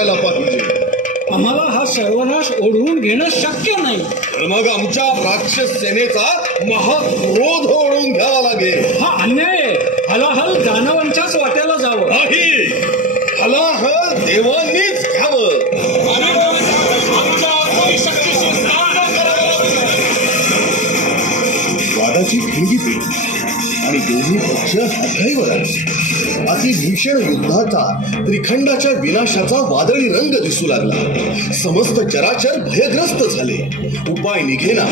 करायला पाहिजे. आम्हाला हा सर्वनाश ओढवून घेणं शक्य नाही. तर मग आमच्या राक्षस सेनेचा महाक्रोध ओढवून घ्यावा लागेल. हा अन्याय आहे. हलाहल दानवांच्याच वाट्याला जावं. नाही, हलाहल देवांनीच घ्यावं. वादाची ठिणगी पेटली आणि दोन्ही पक्ष हातघाईवर आले. अतिभीषण युद्धाचा, त्रिखंडाच्या विनाशाचा वादळी रंग दिसू लागला. समस्त चराचर भयग्रस्त झाले. उपाय निघेना.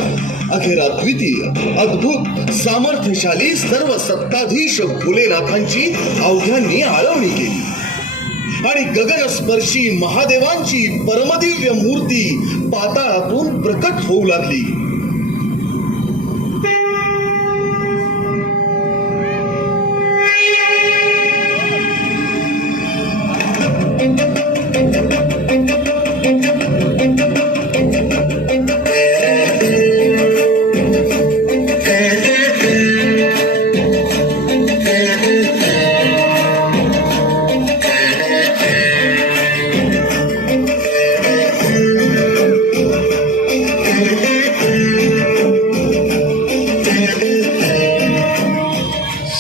अखेर अद्वितीय, अद्भुत, सामर्थ्यशाली सर्व सत्ताधीश भोलेनाथांची अवघ्यांनी आळवणी केली आणि गगनस्पर्शी महादेवांची परमदिव्य मूर्ती पाताळातून प्रकट होऊ लागली.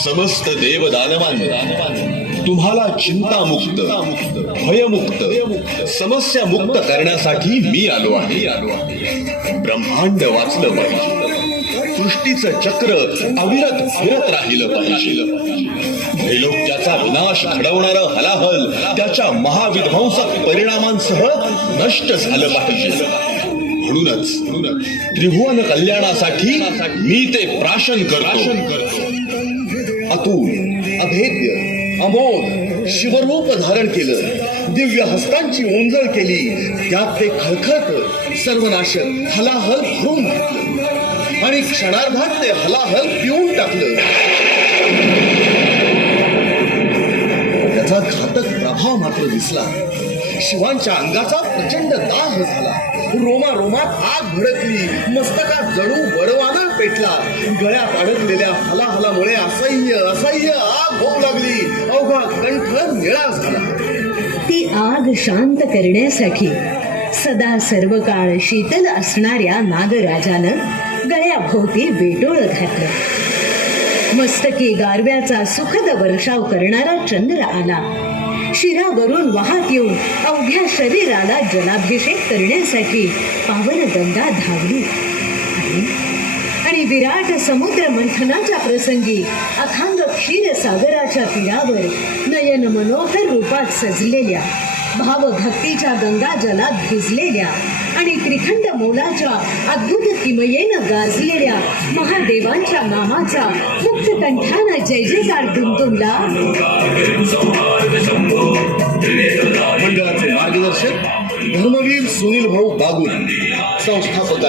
समस्त देवदानवांनी तुम्हाला चिंतामुक्त, भयमुक्त, समस्यामुक्त करण्यासाठी मी आलो आहे. ब्रह्मांड वाचलं पाहिजे. सृष्टीचं चक्र अविरत फिरत राहिलं पाहिजे. त्रैलोक्याचा विनाश घडवणारं हलाहल त्याच्या महाविध्वंसक परिणामांसह नष्ट झालं पाहिजे. म्हणूनच त्रिभुवन कल्याणासाठी मी ते प्राशन करतो. अतुल, अभेद्य, अमोघ शिवरूप धारण केलं. दिव्य हस्तांची ओंजळ केली. त्यात ते खळखळत सर्वनाशक हलाहल भरून घेतलं आणि क्षणार्धात ते हलाहल पिऊन टाकलं. त्याचा घातक प्रभाव मात्र दिसला. शिवांच्या अंगाचा प्रचंड दाह झाला. रोमारोमात आग भडकली. मस्तकात जणू बडवानळ पेटला. गळ्यात अडकलेल्या हलाहलामुळे असह्य असह्य आग होऊ लागली. अवघा कंठ निळा झाला. ती आग शांत करण्यासाठी सदा सर्व काळ शीतल असणाऱ्या नागराजानं गळ्याभोवती वेटोळ घातलं. मस्तकी गारव्याचा सुखद वर्षाव करणारा चंद्र आला. शिरावरून वाहत येऊन अवघ्या शरीराला जलाभिषेक करण्यासाठी पावन गंगा धावली. आणि विराट समुद्र मंथनाच्या प्रसंगी अथांग क्षीरसागराच्या तीरावर नयन मनोहर रूपात सजलेल्या, भावभक्तीच्या गंगा जलात भिजलेल्या आणि त्रिखंड मोलाच्या अद्भुत किमयेनं गाजलेल्या महादेवांच्या नामाचा मुक्त कंठानं जय जयकार दुमदुमला. मंडळाचे मार्गदर्शक धर्मवीर सुनील भाऊ बागुल, संस्थापक